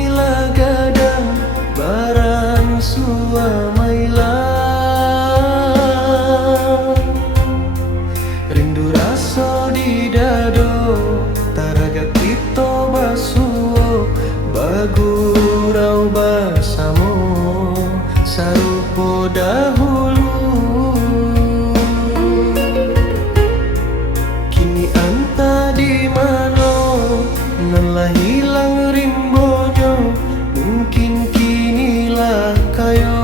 kinilah gadang baran suamailan. Rindu rasa di dado taraga kita basuo bagurau bersamo sarupo dahulu. Kini anta di mano nalah hilang rimbonyo, mungkin kinilah kayo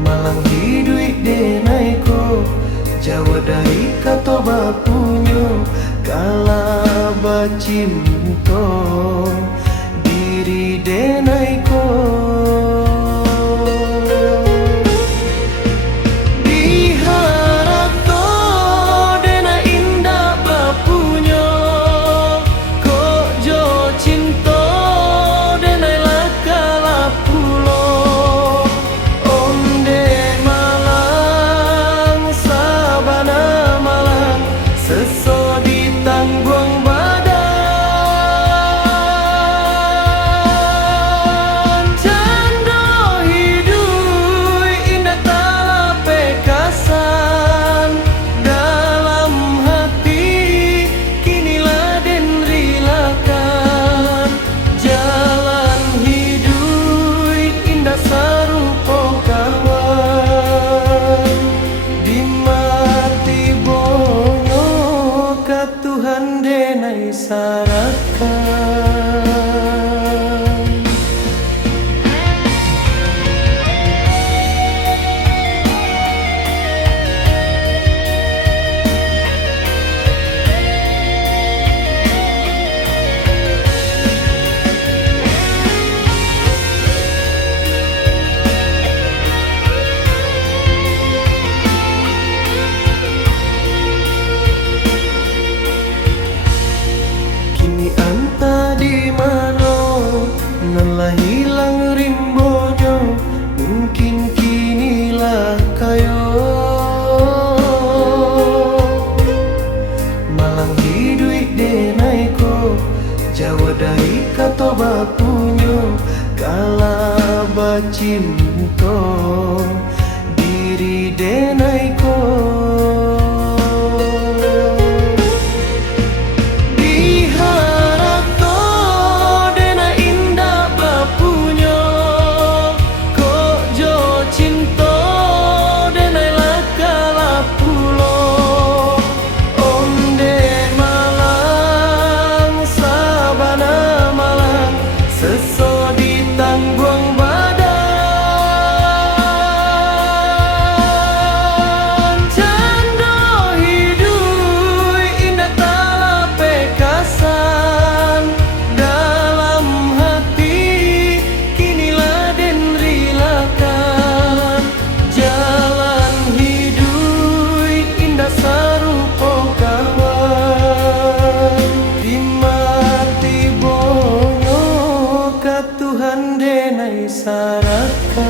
malang hidup denaiko Jawa dari kata bapunyo kala bacinto diri denaiko. Seso di tanggung badan cando hidup indah talape kasan dalam hati kinilah den rilakan jalan hidup indah sarupo kawan di mati Tuhan denai sarakan. Anta di mano nalah hilang rimbonyo, mungkin kinilah kayo malang hidup denaiko Jawa dari kata bapunyo kala bacinto diri denaiko. Seso di tanggung badan cando hidup indah talape kasan dalam hati kinilah den rilakan jalan hidup indah sarupo kawan di mati Tuhan denai sarakan.